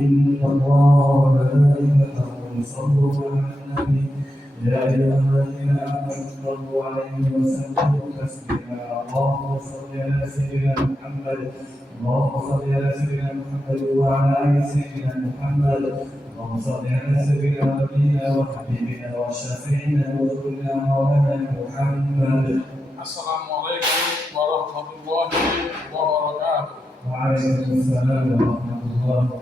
إن الله وملائكته يصلون على النبي يا أيها الذين آمنوا صلوا عليه وسلموا تسليما اللهم صل على سيدنا محمد اللهم صل على سيدنا محمد وعلى آل سيدنا محمد اللهم صل على سيدنا نبينا وحبيبنا وشافعنا وذكرنا محمد السلام عليكم ورحمة الله وبركاته وعليكم السلام ورحمة الله وبركاته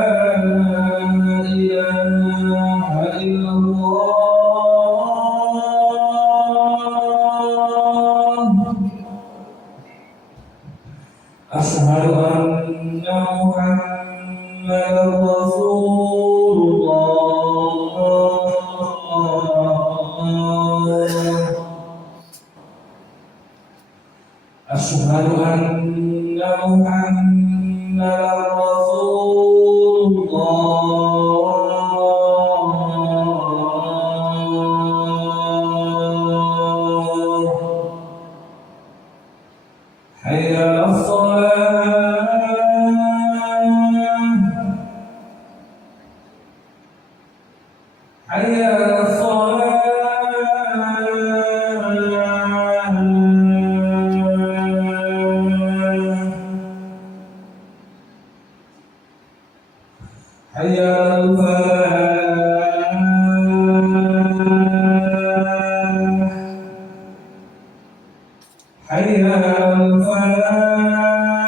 حي على الفلاح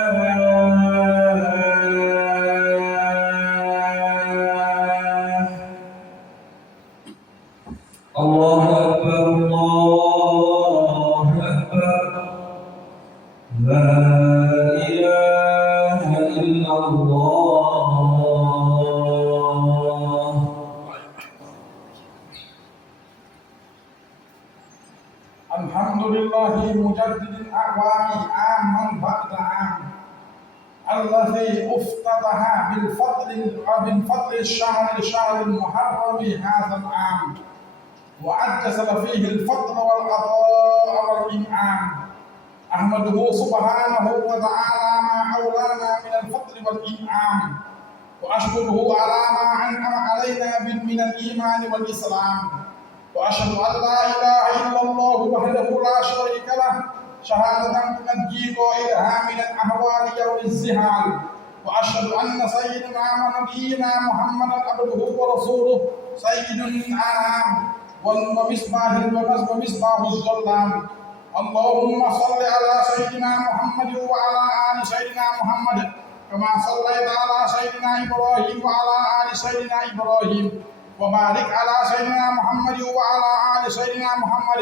افتتح بالفضل بالفضل الشهر شهر المحرم هذا العام. وعجزل فيه الفضل والعطاء والإنعام. أحمده سبحانه وتعالى ما حولنا من الفضل والإنعام. وأشكره على ما أنعم علينا من الإيمان والإسلام. وأشهد أن لا إله إلا الله وحده لا شريك له. شهادة تنجي قائلها من الاهوال يوم الزهال وأشهد أن سيدنا ونبينا محمدا عبده ورسوله سيد الأنام ومصباح ومصباح الظلام. اللهم صل على سيدنا محمد وعلى آل سيدنا محمد كما صليت على سيدنا إبراهيم وعلى آل سيدنا إبراهيم. وبارك على سيدنا محمد وعلى آل سيدنا محمد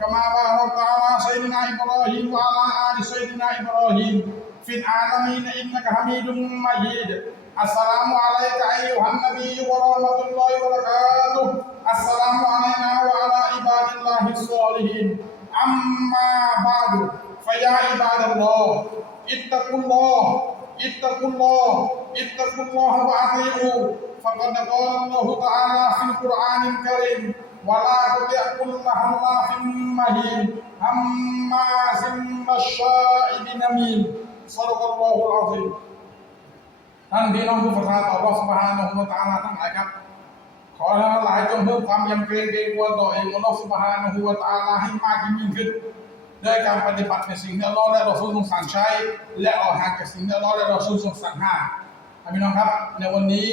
كما باركت على سيدنا إبراهيم وعلى آل سيدنا إبراهيم. في العالمين إنك حميد مجيد السلام عليك أيها النبي ورحمة الله وبركاته السلام علينا وعلى عباد الله الصالحين أما بعد فيا عباد الله اتقوا الله اتقوا الله اتقوا الله وأطيعوا فقد قال الله تعالى في القرآن الكريم ولا تطع كل حلاف مهين هماز مشاء بنميم صدق الله العظيم ท่านพี่น้องผู้ศรัทธาต่อพระสุบฮานะฮูวะตะอาลาทั้งหลายครับ ขอให้ทั้งหลายจงเพิ่มความยำเกรงเกรงกลัวต่อเองอัลลอฮฺสุบฮานะฮูวะตะอาลาให้มากยิ่งขึ้นด้วยการปฏิบัติในสิ่งที่อัลลอฮ์และรอซูลทรงสั่งใช้ และออกห่างจากสิ่งที่อัลลอฮ์และรอซูลทรงสั่งห้ามท่านพี่น้องครับ ในวันนี้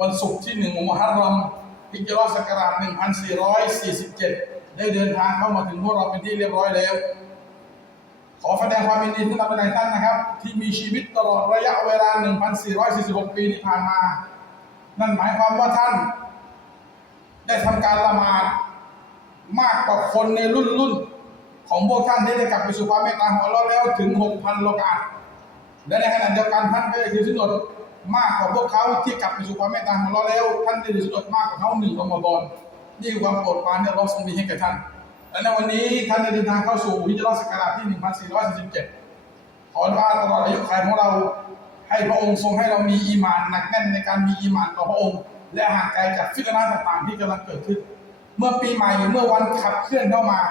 วันศุกร์ที่หนึ่งมุฮัรรอมฮิจรัสศักราช1447 ได้เดินทางเข้ามาถึงพวกเราเป็นที่เรียบร้อยแล้ว ขอแสดงความยินดีที่เราเป็นท่านนะครับ ที่มีชีวิตตลอดระยะเวลา 1,446 ปีที่ผ่านมา นั่นหมายความว่าท่าน ได้ทำการละหมาดมากกว่าคนในรุ่นรุ่นของพวกท่านที่ได้กลับไปสู่ความเมตตาของเลอฮ์แล้วถึง 6,000 โลกาสและในขณะเดียวกันท่านก็ได้ถือสินอดมากกว่าพวกเขาที่กลับไปสู่ความเมตตาของเราแล้ว ท่านได้ถือสินอดมากกว่าเขาหนึ่งอมฎอนนี่คือความโปรดปรานที่เราทรงมีให้แก่ท่าน และในวันนี้ท่านได้เดินทางเข้าสู่ฮิจรัสศักราที่ 1447 ขอว่าตลอดอายุขัยของเรา ให้พระองค์ทรงให้เรามีอีมานหนักแน่นในการมีอีมานต่อพระองค์ และห่างไกลจากฟิตนะห์ต่างๆ ที่กำลังเกิดขึ้น เมื่อปีใหม่เมื่อวันขับเคลื่อนเข้ามา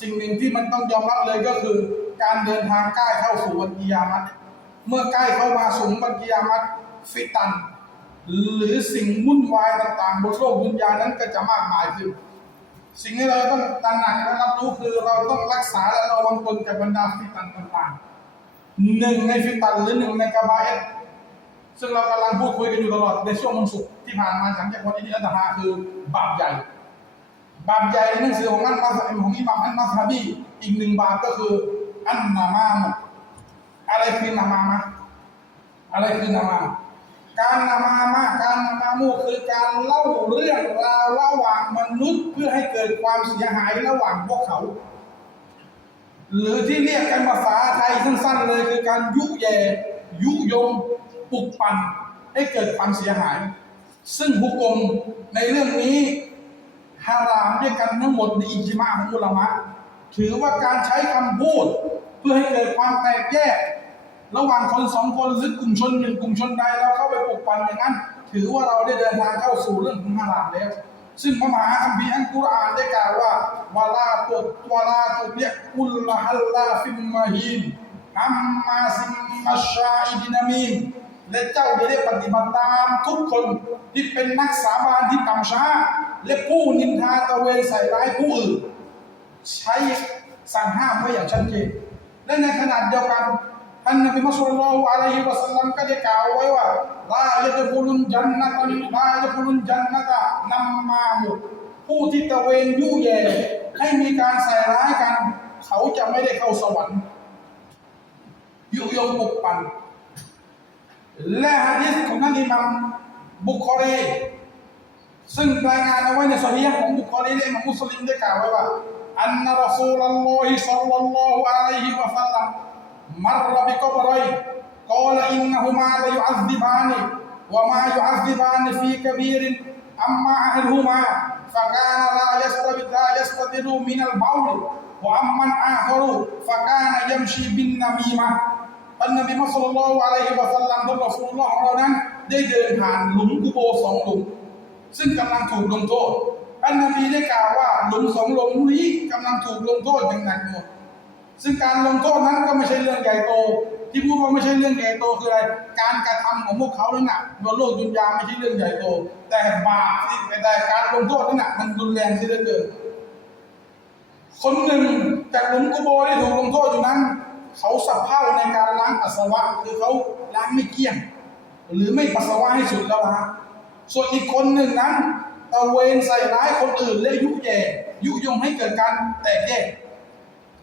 สิ่งหนึ่งที่มันต้องยอมรับเลยก็คือ การเดินทางใกล้เข้าสู่วันกิยามัตเมื่อใกล้เข้ามาสู่วันกิยามัตฟิตัน หรือสิ่งวุ่นวายต่างๆบนโลกดุนยาณนั้นก็จะมากมายขึ้น สิ่งที่เราต้องตระหนักและรับรู้คือเราต้องรักษาและระวังตนจากบรรดาฟิตันต่างๆหนึ่งในฟิตันหรือหนึ่งในกาบาเอตซึ่งเรากำลังพูดคุยกันอยู่ตลอดในช่วงวันศุกร์ที่ผ่านมาหลังจากวันนี้อัตฮาคือบาปใหญ่บาปใหญ่ในหนังสือของอันมาสของอิหม่ามอันมาสฮาบีอีกหนึ่งบาปก็คืออันนามามะอะไรคือนามามะอะไรคือนามามะ การนามามะการนามามุคือการเล่าเรื่องราวระหว่างมนุษย์ เพื่อให้เกิดความเสียหายระหว่างพวกเขา หรือที่เรียกกันภาษาไทยสั้นๆเลยคือการยุแย่ยุยงปลุกปั่นให้เกิดความเสียหาย ซึ่งหุกกลมในเรื่องนี้ฮารามด้วยกันทั้งหมดในอิจมาของอุลามะถือว่าการใช้คำพูด เพื่อให้เกิดความแตกแยก ระหว่างคนสองคนหรือกลุ่มชนหนึ่งกลุ่มชนใดเราเข้าไปปลุกปั่นอย่างนั้น ถือว่าเราได้เดินทางเข้าสู่เรื่องของฮารามแล้ว ซึ่งพระมหาคัมภีร์อันกุรอานได้กล่าวว่าวาลาตุวาลาตุเรียกอุลละฮัลลาฟิมมาฮีนอัมมาซิมมัชชาอิดินามีและเจ้าจะได้ปฏิบัติตามทุกคนที่เป็นนักสาบานที่ต่ำช้า และผู้นินทาตะเวนใส่ร้ายผู้อื่น ใช้สั่งห้ามไว้อย่างชัดเจนและในขณะเดียวกัน ท่านนบีมุสลิมอะลัยฮิวะสัลลัมก็ได้กล่าวไว้ว่าลายะดคุลุนจันนะตะลายะดคุลุนจันนะตะนัมมามุผู้ที่ตะเวนยุ่ยแย่ให้มีการใส่ร้ายกัน เขาจะไม่ได้เข้าสวรรค์ยุยงปลุกปั่นและฮะดีษของท่านอิมัมบุคอรีซึ่งรายงานเอาไว้ในสฮีฮ์ของบุคอรีและมุสลิมได้กล่าวไว้ว่าอันนรอซูลัลลอฮิศ็อลลัลลอฮุอะลัยฮิวะซัลลัม มัรบิกบรัยกอลอินนะฮุมาลยุอัซดิบานิวะมายุอัซดิบานิฟีกบีรินอัมมาอะฮลุมาفكان لا يستبد لا يستبد من البول وأما الآخر فكان يمشي بالنميمة ท่านนบีมุสลิมอะลัยฮิวะสัลลัมท่านรอซูลุลลอฮ์ของเรานั้น ได้เดินผ่านหลุมกุโบสองหลุม ซึ่งกำลังถูกลงโทษท่านนบีได้กล่าวว่าหลุมสองหลุมนี้กำลังถูกลงโทษอย่างหนักหน่วง ซึ่งการลงโทษนั้นก็ไม่ใช่เรื่องใหญ่โต ที่พูดว่าไม่ใช่เรื่องใหญ่โตคืออะไร การกระทำของพวกเขานั้นน่ะบนโลกดุนยาไม่ใช่เรื่องใหญ่โต แต่บาปที่แต่การลงโทษนั้นน่ะมันรุนแรงเสียเหลือเกินคนหนึ่งจากหลุมกุโบที่ถูกลงโทษอยู่นั้น เขาสับเพ่าในการล้างปัสสาวะคือเขาล้างไม่เกลี้ยง หรือไม่ปัสสาวะให้สุดแล้วนะฮะส่วนอีกคนหนึ่งนั้นตะเวนใส่ร้ายคนอื่นและยุแย่ยุยงให้เกิดการแตกแยก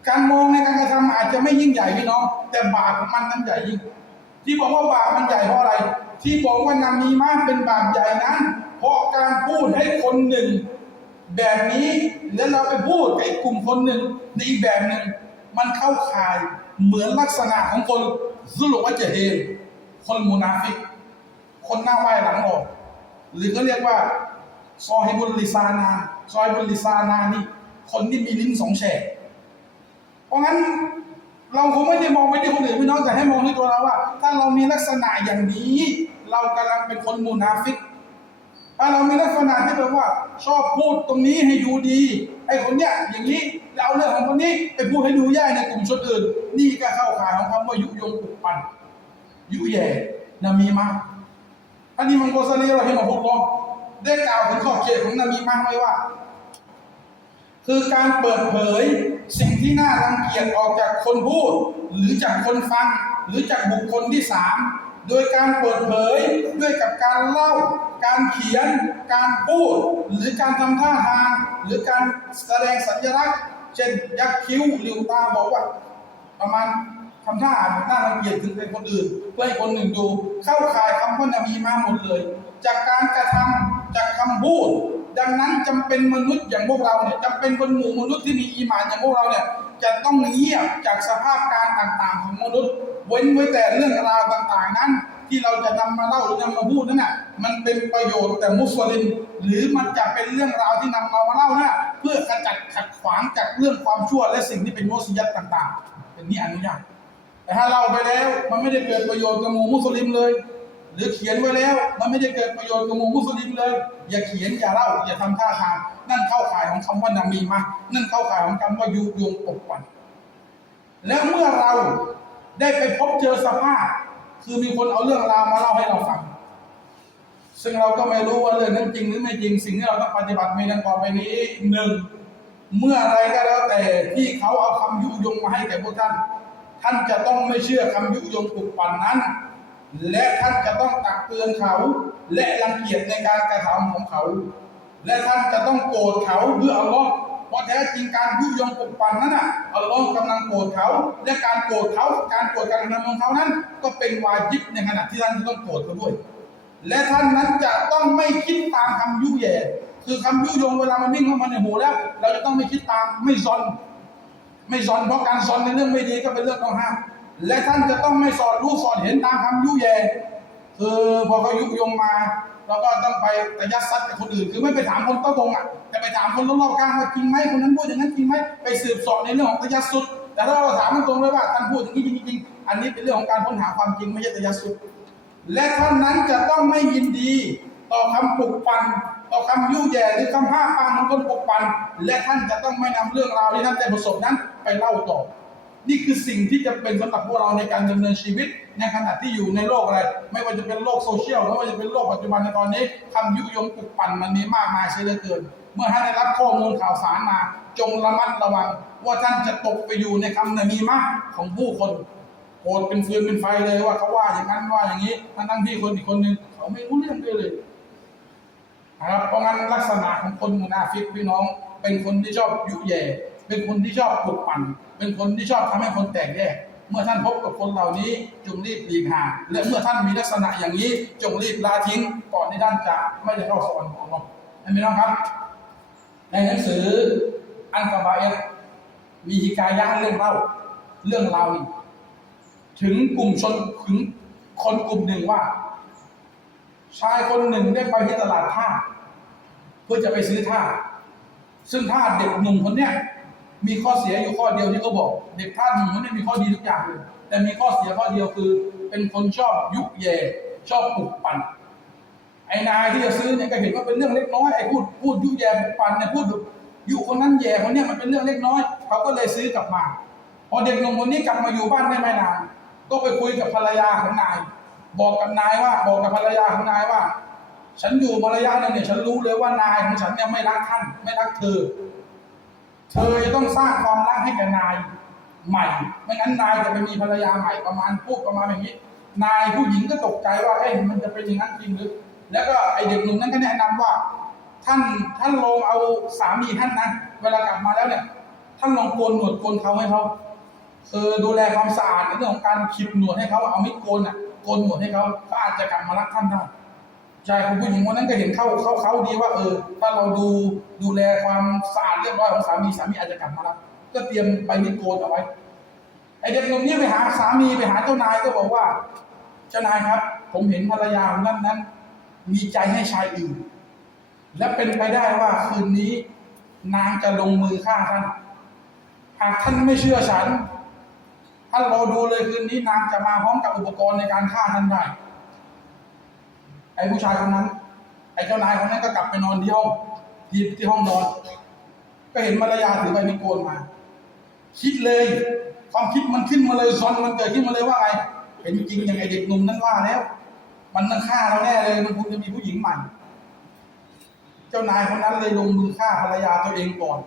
การมองในการกระทำอาจจะไม่ยิ่งใหญ่พี่น้อง แต่บาปของมันนั้นใหญ่ยิ่ง ที่บอกว่าบาปมันใหญ่เพราะอะไร ที่บอกว่านามีมาเป็นบาปใหญ่นั้น เพราะการพูดให้คนหนึ่ง แบบนี้แล้วเราไปพูดกับอีกกลุ่มคนหนึ่งในอีกแบบหนึ่งมันเข้าข่ายเหมือนลักษณะของคนซุลวะเจเฮนคนมุนาฟิก คนหน้าไหว้หลังออกหรือก็เรียกว่าซอฮิบุลลิซานาซอฮิบุลลิซานานี่คนที่มีลิ้นสองแฉก ราะงั้นเราคงไม่ได้มองไปที่คนอื่นพี่น้องแต่ให้มองที่ตัวเราว่า ถ้าเรามีลักษณะอย่างนี้ เรากำลังเป็นคนมุนาฟิกถ้าเรามีลักษณะที่แบบว่า ชอบพูดตรงนี้ให้ดูดีไอ้คนเนี้ยอย่างนี้แล้วเอาเรื่องของคนนี้ไปพูดให้ดูแย่ในกลุ่มชนอื่น นี่ก็เข้าข่ายของคำว่ายุยงปลุกปั่นยุแย่นามีมาอันนี้มันโกซาลีเราเห็นมาพวกเราได้กล่าวถึงขอบเขตของนามีมาไว้ว่า คือการเปิดเผย สิ่งที่น่ารังเกียจออกจากคนพูด หรือจากคนฟัง หรือจากบุคคลที่สามโดยการเปิดเผยด้วยกับการเล่า การเขียน การพูด หรือการทำท่าทาง หรือการแสดงสัญลักษณ์ เช่นยักคิ้วหลิวตาบอกว่า ประมาณทำท่าน่ารังเกียจถึงเป็นคนอื่น เพื่อให้คนหนึ่งดู เข้าข่ายคำว่านามีมาหมดเลย จากการกระทำจากคำพูด ดังนั้นจำเป็นมนุษย์อย่างพวกเราเนี่ยจำเป็นคนหมู่มนุษย์ที่มีอีหมานอย่างพวกเราเนี่ยจะต้องเงียบจากสภาพการต่างๆของมนุษย์ เว้นไว้แต่เรื่องราวต่างๆนั้น ที่เราจะนำมาเล่าหรือนำมาพูดนั้นน่ะมันเป็นประโยชน์แต่มุสลิม หรือมันจะเป็นเรื่องราวที่นำเรามาเล่าน่ะเพื่อขจัดขัดขวางจากเรื่องความชั่วและสิ่งที่เป็นมุสยัตต่างๆเป็นนี่อนุญาตแต่ถ้าเล่าไปแล้วมันไม่ได้เกิดประโยชน์กับหมู่มุสลิมเลย หรือเขียนไว้แล้วมันไม่ได้เกิดประโยชน์กับมูมุสลิมเลย อย่าเขียนอย่าเล่าอย่าทำท่าทางนั่นเข้าข่ายของคำว่านามีมะนั่นเข้าข่ายของคำว่ายุยงปกปั่นแล้วเมื่อเราได้ไปพบเจอสภาพ คือมีคนเอาเรื่องราวมาเล่าให้เราฟัง ซึ่งเราก็ไม่รู้ว่าเรื่องนั้นจริงหรือไม่จริงสิ่งที่เราต้องปฏิบัติมีดังต่อไปนี้หนึ่งเมื่ออะไรก็แล้วแต่ที่เขาเอาคำยุยงมาให้แก่พวกท่าน ท่านจะต้องไม่เชื่อคำยุยงปลุกปั่นนั้น และท่านจะต้องตักเตือนเขา และรังเกียจในการกระทำของเขา และท่านจะต้องโกรธเขาเพื่ออัลลอฮ์เพราะแท้จริงการยุยงปลุกปั่นนั้นน่ะอัลลอฮ์กำลังโกรธเขา และการโกรธเขาการโกรธการกระทำของเขานั้น ก็เป็นวาจิบในขณะที่ท่านจะต้องโกรธเขาด้วย และท่านนั้นจะต้องไม่คิดตามคำยุแย่คือคำยุยงเวลามันวิ่งเข้ามาในหูแล้ว เราจะต้องไม่คิดตามไม่ซอน ไม่สอนเพราะการสอนในเรื่องไม่ดีก็เป็นเรื่องต้องห้าม และท่านจะต้องไม่สอนรู้สอนเห็นตามคำยุแยคือพอเขายุยงมาเราก็ต้องไปตะยัดซัดกับคนอื่น คือไม่ไปถามคนต้ตรงอะแต่ไปถามคนรอบๆข้างว่าจริงไหมคนนั้นพูดอย่างนั้นจริงไหมไปสืบสอบในเรื่องของตะยัดสุด แต่ถ้าเราถามมันตรงเลยว่าท่านพูดอย่างนี้จริงๆอันนี้เป็นเรื่องของการค้นหาความจริงไม่ใช่ตะยัดสุด และท่านนั้นจะต้องไม่ยินดี ต่อคำปลุกปั่นต่อคำยุ่แย่หรือคำห้าปังของคนปลุกปั่นและท่านจะต้องไม่นำเรื่องราวที่ท่านได้ประสบนั้นไปเล่าต่อ นี่คือสิ่งที่จะเป็นสำหรับพวกเราในการดำเนินชีวิต ในขณะที่อยู่ในโลกอะไร ไม่ว่าจะเป็นโลกโซเชียลไม่ว่าจะเป็นโลกปัจจุบันในตอนนี้คำยุยงปลุกปั่นมันมีมากมายเสียเหลือเกิน เมื่อท่านได้รับข้อมูลข่าวสารมา จงระมัดระวัง ว่าท่านจะตกไปอยู่ในคำนามีมากของผู้คนโกรธเป็นฟืนเป็นไฟเลยว่าเขาว่าอย่างนั้นว่าอย่างนี้ทั้งทั้งที่คนอีกคนหนึ่งเขาไม่รู้เรื่องด้วยเลยนะครับเพราะงั้นลักษณะของคนมุนาฟิกพี่น้อง เป็นคนที่ชอบยุแย่ เป็นคนที่ชอบปลุกปั่น เป็นคนที่ชอบทำให้คนแตกแยก เมื่อท่านพบกับคนเหล่านี้จงรีบหลีกห่างและเมื่อท่านมีลักษณะอย่างนี้จงรีบลาทิ้งก่อนที่ท่านจะไม่ได้เข้าสวรรค์ของเราเห็นไหมน้องครับ ในหนังสืออันกบาเอฟมีฮิกายะเรื่องเล่าเรื่องราวนี้ถึงกลุ่มชนถึงคนกลุ่มหนึ่งว่า ชายคนหนึ่งได้ไปที่ตลาดท่า เพื่อจะไปซื้อท่า ซึ่งท่าเด็กหนุ่มคนเนี้ย มีข้อเสียอยู่ข้อเดียวที่เขาบอก เด็กท่านมคนเนี้มีข้อดีทุกอย่างเลยแต่มีข้อเสียข้อเดียวคือ เป็นคนชอบยุแย่ชอบปลุกปั่นไอ้นายที่จะซื้อเนี่ยก็เห็นว่าเป็นเรื่องเล็กน้อยไอ้พูดพูดยุแย่ปลุกปั่นเนี่ยพูดแบบยุคนนั้นแย่คนเนี้ยมันเป็นเรื่องเล็กน้อย เขาก็เลยซื้อกลับมา พอเด็กหนุ่มคนนี้กลับมาอยู่บ้านได้ไม่นานก็ไปคุยกับภรรยาของนาย บอกกับนายว่า บอกกับภรรยาของนายว่า ฉันอยู่ภรรยาหนึ่งเนี่ยฉันรู้เลยว่านายของฉันเนี่ยไม่รักท่านไม่รักเธอ เธอจะต้องสร้างความรักให้แก่นายใหม่ ไม่งั้นนายจะไปมีภรรยาใหม่ประมาณพูดประมาณอย่างนี้ นายผู้หญิงก็ตกใจว่าเอ๊ะมันจะเป็นอย่างนั้นจริงหรือ แล้วก็ไอเด็กหนุ่มนั้นก็แนะนำว่า ท่านท่านลองเอาสามีท่านนะเวลากลับมาแล้วเนี่ย ท่านลองโกนหนวดโกนเขาให้เขาคือดูแลความสะอาดในเรื่องของการขีดหนวดให้เขาเอามิดโกนอะโกนหนวดให้เขาเขาอาจจะกลับมารักท่านได้ ใชายของผู้หญิงคนนั้นก็เห็นเข้าเขาเขาดีว่า เออ ถ้าเราดูดูแลความสะอาดเรียบร้อยของสามีสามีอาจจะกลับมารักก็เตรียมไปมิโกนเอาไว้ไอเด็กหนุ่มนี่ไปหาสามีไปหาเจ้านายก็บอกว่า เจ้านายครับ ผมเห็นภรรยาของนั้นนั้น มีใจให้ชายอื่น และเป็นไปได้ว่าคืนนี้ นางจะลงมือฆ่าท่านหากท่านไม่เชื่อฉันท่านรอดูเลยคืนนี้นางจะมาพร้อมกับอุปกรณ์ในการฆ่าท่านได้ ไอ้ผู้ชายคนนั้น ไอ้เจ้านายคนนั้นก็กลับไปนอนที่ห้องที่ที่ห้องนอน ก็เห็นภรรยาถือใบมีดโกนมา คิดเลย ความคิดมันขึ้นมาเลยซอนมันเกิดขึ้นมาเลยว่าไงเป็นจริงอย่างไอเด็กหนุ่มนั้นว่าแล้ว มันนั่งฆ่าเราแน่เลย มันคงจะมีผู้หญิงใหม่เจ้านายคนนั้นเลยลงมือฆ่าภรรยาตัวเองก่อน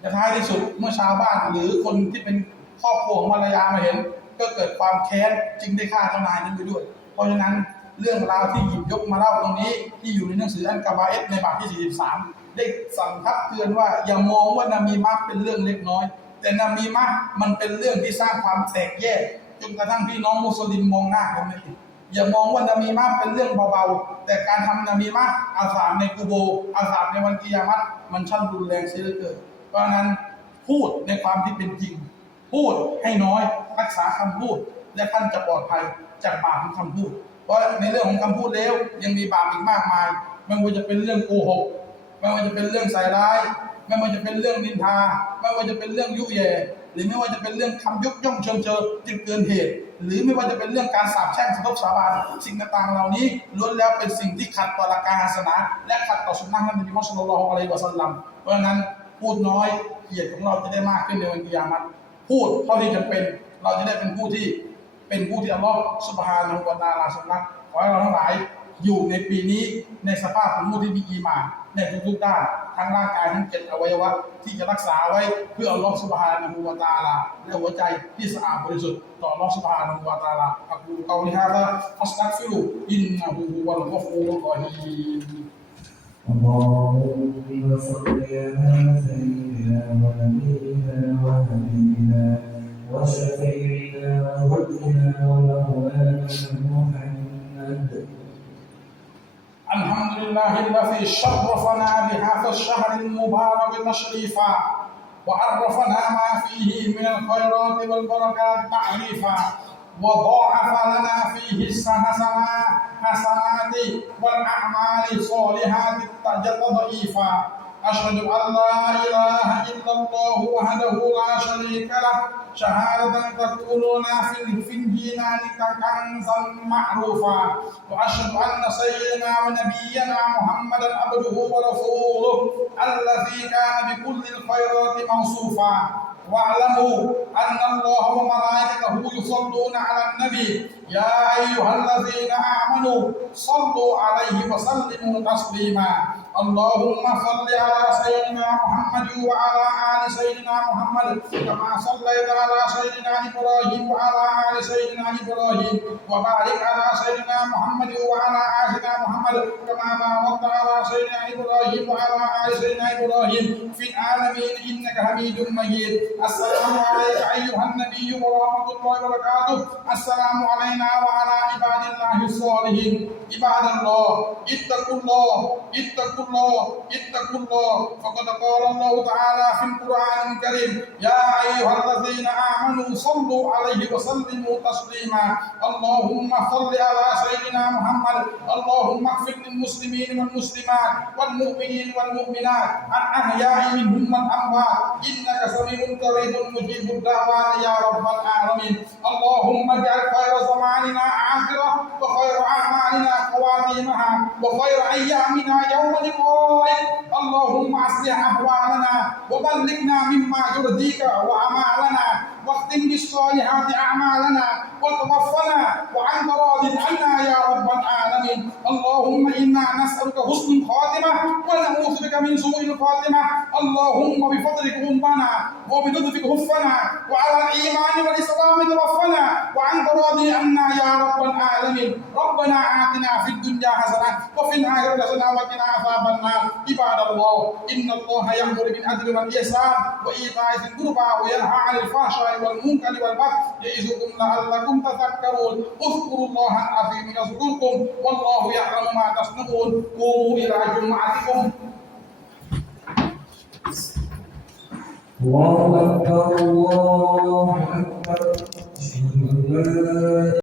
และท้ายที่สุดเมื่อชาวบ้านหรือคนที่เป็นครอบครัวของภรรยามาเห็น ก็เกิดความแค้นจึงได้ฆ่าเจ้านายนั้นไปด้วย เพราะฉะนั้น เรื่องราวที่หยิบยกมาเล่าตรงนี้ ที่อยู่ในหนังสืออันกาบาเอสในบาทที่ 43 ได้สั่งทักเตือนว่าอย่ามองว่านามีมะเป็นเรื่องเล็กน้อย แต่นามีมะมันเป็นเรื่องที่สร้างความแตกแยกจนกระทั่งพี่น้องมุสลิมมองหน้ากันไม่ติดอย่ามองว่านามีมะเป็นเรื่องเบาๆ แต่การทำนามีมะอาสาในกูโบ อาสาในวันกิยามัตมันช่างรุนแรงเสียเหลือเกินเพราะนั้นพูดในความที่เป็นจริง พูดให้น้อยรักษาคำพูด และท่านจะปลอดภัยจากบาปของคำพูด เพราะในเรื่องของคำพูดแล้วยังมีบาปอีกมากมาย ไม่ว่าจะเป็นเรื่องโกหก ไม่ว่าจะเป็นเรื่องใส่ร้าย ไม่ว่าจะเป็นเรื่องนินทา ไม่ว่าจะเป็นเรื่องยุแย่หรือไม่ว่าจะเป็นเรื่องคำยกย่องเชิญเชอจนเกินเหตุ หรือไม่ว่าจะเป็นเรื่องการสาปแช่งสะทบสาบานสิ่งต่างๆเหล่านี้ล้วนแล้วเป็นสิ่งที่ขัดต่อหลักการศาสนา และขัดต่อสุนนะท่านนบีมุฮัมมัดศ็อลลัลลอฮุอะลัยวะสัลลัมเพราะฉะนั้นพูดน้อยเกียรติของเราจะได้มากขึ้นในวันกิยามัตพูดเท่าที่จำเป็นเราจะได้เป็นผู้ที่ เป็นผู้ที่อัลลอฮฺสุบฮานะฮูวะตะอาลาทรงรักขอให้เราทั้งหลายอยู่ในปีนี้ในสภาพของผู้ที่มีอีหมานในทุกๆด้านทั้งร่างกายทั้งเจ็ดอวัยวะที่จะรักษาไว้เพื่ออัลลอฮฺสุบฮานะฮูวะตะอาลาและหัวใจที่สะอาดบริสุทธิ์ต่ออัลลอฮฺสุบฮานะฮูวะตะอาลาอักูกอลิฮาซาอัสตักฟิรุอินนะฮูวะลกฟูรุรรอฮีม اللهم صل على سيدنا ونبينا وحبيبنا وشفيعنا وهدنا محمد الحمد لله الذي شرفنا بهذا الشهر المبارك تشريفا وعرفنا ما فيه من الخيرات والبركات تعريفا وضاعف لنا فيه الحسنات حسنات والأعمال الصالحات تجد ضعيفا أشهد أن لا إلا الله وحده لا شريك له. شهادة تكون لنا في في الجنان كنزا معروفا. وأشهد أن سيدنا ونبينا محمدا عبده ورسوله الذي كان بكل الخيرات موصوفا. واعلموا أن الله وملائكته يصلون على النبي. يا أيها الذين آمنوا صلوا عليه وسلموا تسليما. اللهم صل على سيدنا محمد وعلى آل سيدنا محمد كما صليت على سيدنا إبراهيم وعلى آل سيدنا إبراهيم وبارك على سيدنا محمد وعلى آل سيدنا محمد كما باركت على سيدنا إبراهيم وعلى آل سيدنا إبراهيم في العالمين إنك حميد مجيد. السلام عليك أيها النبي ورحمة الله وبركاته. السلام علينا وعلى عباد الله الصالحين. عباد الله اتقوا الله اتقوا الله اتقوا الله. فقد قال الله تعالى في القرآن الكريم يا أيها الذين آمنوا صلوا عليه وسلموا تسليما. اللهم صل على سيدنا محمد اللهم اغفر للمسلمين والمسلمات والمؤمنين والمؤمنات الأحياء منهم والأموات إنك سميع قريب مجيب الدعوات يا رب العالمين. اللهم اجعل خير زماننا آخرة وخير أعمالنا خواتيمها وخير أيامنا يوم لقائك اللهم أصلح أحوالنا وبلغنا مما يرضيك وأمالنا واختم بالصالحات أعمالنا وتوفنا وعن راض عنا يا رب العالمين. اللهم إنا نسألك حسن الخاتمة ونعوذ بك من سوء الخاتمة. اللهم بفضلك غمنا وبلطفك هفنا وعلى الإيمان والإسلام توفنا وعن راض عنا يا رب العالمين. ربنا آتنا في الدنيا حسنة وفي الآخرة حسنة وقنا عذاب النار. عباد الله إن الله يأمر بالعدل والإحسان وإيتاء ذي القربى وينهى عن الفحشاء والمنكر والبغي يعظكم لعلكم تذكرون اذكروا الله العظيم يذكركم والله يعلم ما تصنعون قوموا إلى جمعتكم الله أكبر الله أكبر أشهد أن لا